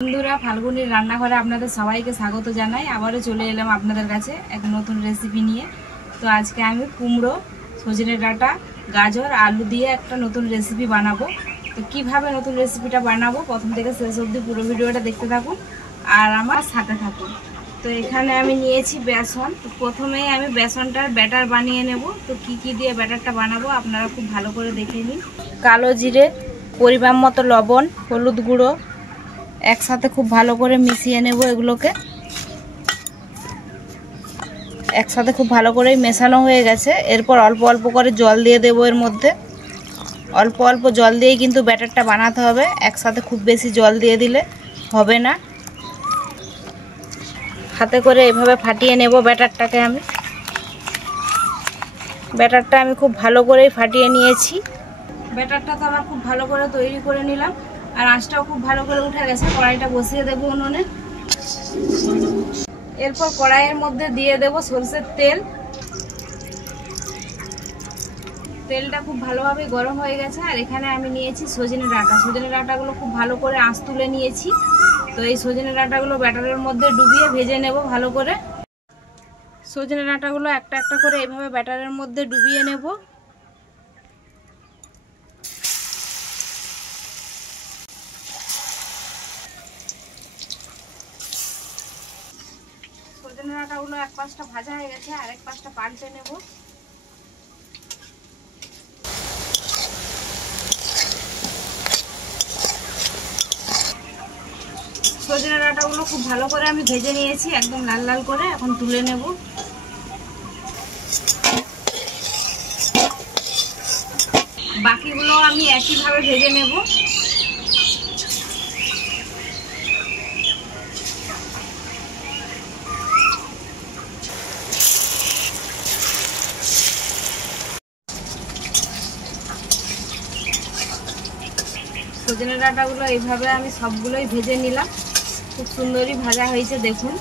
বন্ধুরা, ফাল্গুনির রান্নাঘরে আপনাদের সবাইকে স্বাগত জানাই। আবারও চলে এলাম আপনাদের কাছে এক নতুন রেসিপি নিয়ে। তো আজকে আমি কুমড়ো, সজনে ডাঁটা, গাজর, আলু দিয়ে একটা নতুন রেসিপি বানাবো। তো কিভাবে নতুন রেসিপিটা বানাবো প্রথম থেকে শেষ অবধি পুরো ভিডিওটা দেখতে থাকুন আর আমার সাথে থাকুন। তো এখানে আমি নিয়েছি বেসন। তো প্রথমেই আমি বেসনটার ব্যাটার বানিয়ে নেব। তো কি দিয়ে ব্যাটারটা বানাবো আপনারা খুব ভালো করে দেখে নিন। কালো জিরে, পরিমাণ মতো লবণ, হলুদ গুঁড়ো একসাথে খুব ভালো করে মিশিয়ে নেব। এগুলোকে একসাথে খুব ভালো করে মেশানো হয়ে গেছে। এরপর অল্প অল্প করে জল দিয়ে দেবো। এর মধ্যে অল্প অল্প জল দিয়েই কিন্তু ব্যাটারটা বানাতে হবে, একসাথে খুব বেশি জল দিয়ে দিলে হবে না। হাতে করে এভাবে ফাটিয়ে নেব ব্যাটারটাকে। ব্যাটারটা আমি খুব ভালো করেই ফাটিয়ে নিয়েছি। ব্যাটারটা তো আমরা খুব ভালো করে তৈরি করে নিলাম আর আঁচটাও খুব ভালো করে উঠে গেছে। কড়াইটা বসিয়ে দেবো উনুনে। এরপর কড়াইয়ের মধ্যে দিয়ে দেব সরষের তেল। তেলটা খুব ভালোভাবে গরম হয়ে গেছে আর এখানে আমি নিয়েছি সজনে ডাঁটা। সজনে ডাঁটাগুলো খুব ভালো করে আঁচ তুলে নিয়েছি। তো এই সজনে ডাঁটাগুলো ব্যাটারের মধ্যে ডুবিয়ে ভেজে নেব ভালো করে। সজনে ডাঁটাগুলো একটা একটা করে এইভাবে ব্যাটারের মধ্যে ডুবিয়ে নেব। সজনে ডাঁটাগুলো এক পাশটা ভাজা হয়ে গেছে, আরেক পাশটা পাল্টে নেব। সজনে ডাঁটাগুলো খুব ভালো করে আমি ভেজে নিয়েছি, একদম লাল লাল করে। এখন তুলে নেব। বাকিগুলো আমি একইভাবে ভেজে নেব। সজনে ডাঁটাগুলো এইভাবে আমি সবগুলোই ভেজে নিলাম। খুব সুন্দরই ভাজা হয়েছে দেখুন।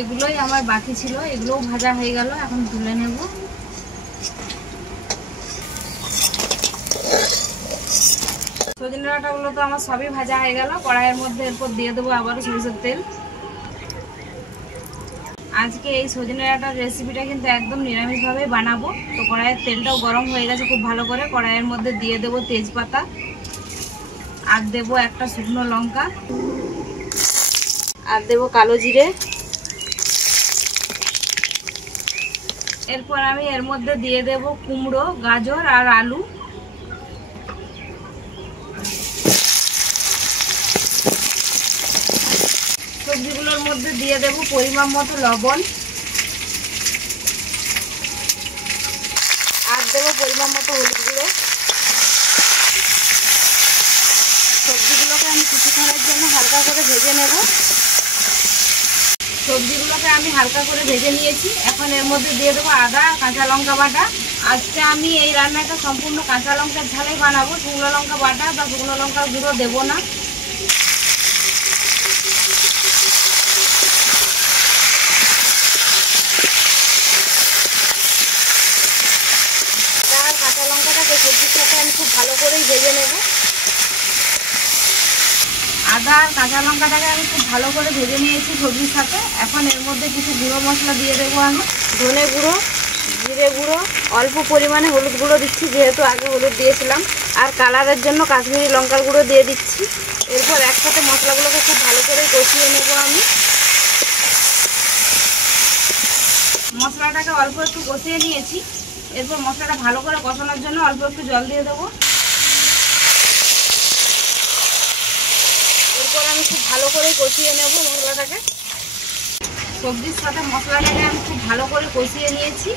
এগুলোই আমার বাকি ছিল, এগুলোও ভাজা হয়ে গেল। এখন তুলে নেব। সজনে ডাঁটাগুলো তো আমার সবই ভাজা হয়ে গেল। কড়াইয়ের মধ্যে এরপর দিয়ে দেবো আবারও সরিষার তেল। আজকে এই সজনে ডাঁটার রেসিপিটা কিন্তু একদম নিরামিষভাবে বানাবো। তো কড়াইয়ের তেলটাও গরম হয়ে গেছে খুব ভালো করে। কড়াইয়ের মধ্যে দিয়ে দেবো তেজপাতা আর দেবো একটা শুকনো লঙ্কা আর দেবো কালো জিরে। এরপর আমি এর মধ্যে দিয়ে দেব কুমড়ো, গাজর আর আলু। সবজিগুলোর মধ্যে দিয়ে দেব পরিমাণ মতো লবণ আর দেবো পরিমাণ মতো হলুদ গুঁড়ো। সবজিগুলোকে আমি কিছুক্ষণের জন্য হালকা করে ভেজে নেব। সবজিগুলোকে আমি হালকা করে ভেজে নিয়েছি। এখন এর মধ্যে দিয়ে দেবো আদা, কাঁচা লঙ্কা বাটা। আজকে আমি এই রান্নাটা সম্পূর্ণ কাঁচা লঙ্কার ঝালেই বানাবো, শুকনো লঙ্কা বাটা বা শুকনো লঙ্কার গুঁড়ো দেবো না। কাঁচা লঙ্কাটাকে সবজির সাথে আমি খুব ভালো করেই ভেজে নেব। আদা আর কাঁচা লঙ্কাটাকে আমি খুব ভালো করে ভেজে নিয়েছি সবজির সাথে। এখন এর মধ্যে কিছু গুঁড়ো মশলা দিয়ে দেবো আমি। ধনে গুঁড়ো, জিরে গুঁড়ো, অল্প পরিমাণে হলুদ গুঁড়ো দিচ্ছি যেহেতু আগে হলুদ দিয়েছিলাম, আর কালারের জন্য কাশ্মীরি লঙ্কার গুঁড়ো দিয়ে দিচ্ছি। এরপর একসাথে মশলাগুলোকে খুব ভালো করে কষিয়ে নেব আমি। মশলাটাকে অল্প একটু কষিয়ে নিয়েছি। এরপর মশলাটা ভালো করে কষানোর জন্য অল্প একটু জল দিয়ে দেবো। এরপর আমি খুব ভালো করে কষিয়ে নেব মশলাটাকে। সবজির সাথে মশলাটাকে আমি খুব ভালো করে কষিয়ে নিয়েছি।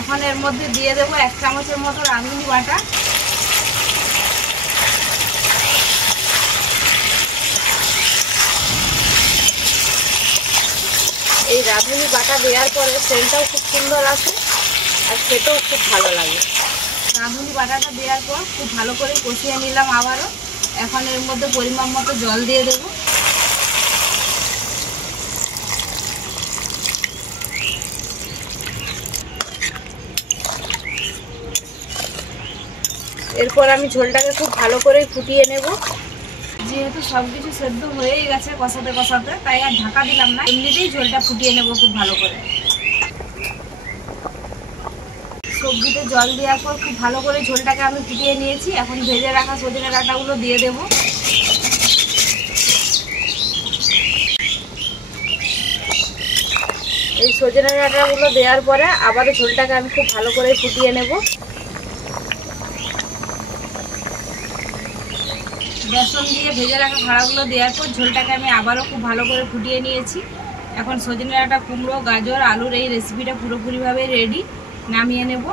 এখন এর মধ্যে দিয়ে দেবো 1 চামচের মতো রাঁধুনি বাটা। এই রাঁধুনি বাটা দেওয়ার পরে সেন্টটাও খুব সুন্দর আসে আর খেতেও খুব ভালো লাগে। রাঁধুনি বাটাটা দেওয়ার পর খুব ভালো করে কষিয়ে নিলাম আবারও। এখন এর মধ্যে পরিমাণ মতো জল দিয়ে দেবো। এরপর আমি ঝোলটাকে খুব ভালো করে ফুটিয়ে নেব। যেহেতু সব কিছু সেদ্ধ হয়েই গেছে কষাতে কষাতে, তাই আর ঢাকা দিলাম না, এমনিতেই ঝোলটা ফুটিয়ে নেব খুব ভালো করে। সবজিতে জল দেওয়ার পর খুব ভালো করে ঝোলটাকে আমি ফুটিয়ে নিয়েছি। এখন ভেজে রাখা সজনে ডাঁটাগুলো দিয়ে দেব। এই সজনে ডাঁটাগুলো দেওয়ার পরে আবারও ঝোলটাকে আমি খুব ভালো করে ফুটিয়ে নেব। বেসন দিয়ে ভেজে রাখা খাড়াগুলো দেওয়ার পর ঝোলটাকে আমি আবারও খুব ভালো করে ফুটিয়ে নিয়েছি। এখন সজনে ডাঁটা, কুমড়ো, গাজর, আলুর এই রেসিপিটা পুরোপুরিভাবে রেডি। নামিয়ে নেব।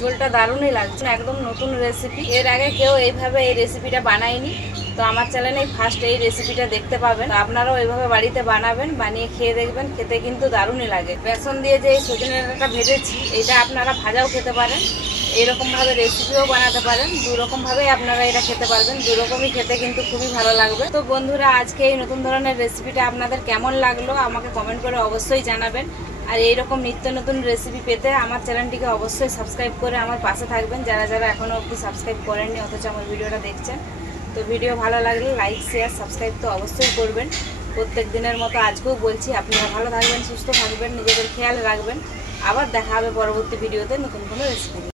ঝোলটা দারুণই লাগছে, একদম নতুন রেসিপি। এর আগে কেউ এইভাবে এই রেসিপিটা বানায়নি, তো আমার চ্যানেলেই ফার্স্ট এই রেসিপিটা দেখতে পাবেন। আপনারাও এইভাবে বাড়িতে বানাবেন, বানিয়ে খেয়ে দেখবেন, খেতে কিন্তু দারুণই লাগে। বেসন দিয়ে যে এই সজনে ডাঁটাটা ভেজেছি, এটা আপনারা ভাজাও খেতে পারেন, এইরকমভাবে রেসিপিও বানাতে পারেন। দুরকমভাবেই আপনারা এটা খেতে পারবেন, দুরকমই খেতে কিন্তু খুবই ভালো লাগবে। তো বন্ধুরা, আজকে এই নতুন ধরনের রেসিপিটা আপনাদের কেমন লাগলো আমাকে কমেন্ট করে অবশ্যই জানাবেন। আর এইরকম নিত্য নতুন রেসিপি পেতে আমার চ্যানেলটিকে অবশ্যই সাবস্ক্রাইব করে আমার পাশে থাকবেন, যারা যারা এখনও অবধি সাবস্ক্রাইব করেননি অথচ আমার ভিডিওটা দেখছেন। তো ভিডিও ভালো লাগলে লাইক, শেয়ার, সাবস্ক্রাইব তো অবশ্যই করবেন। প্রত্যেক দিনের মতো আজকেও বলছি, আপনারা ভালো থাকবেন, সুস্থ থাকবেন, নিজেদের খেয়াল রাখবেন। আবার দেখা হবে পরবর্তী ভিডিওতে নতুন কোনো রেসিপি।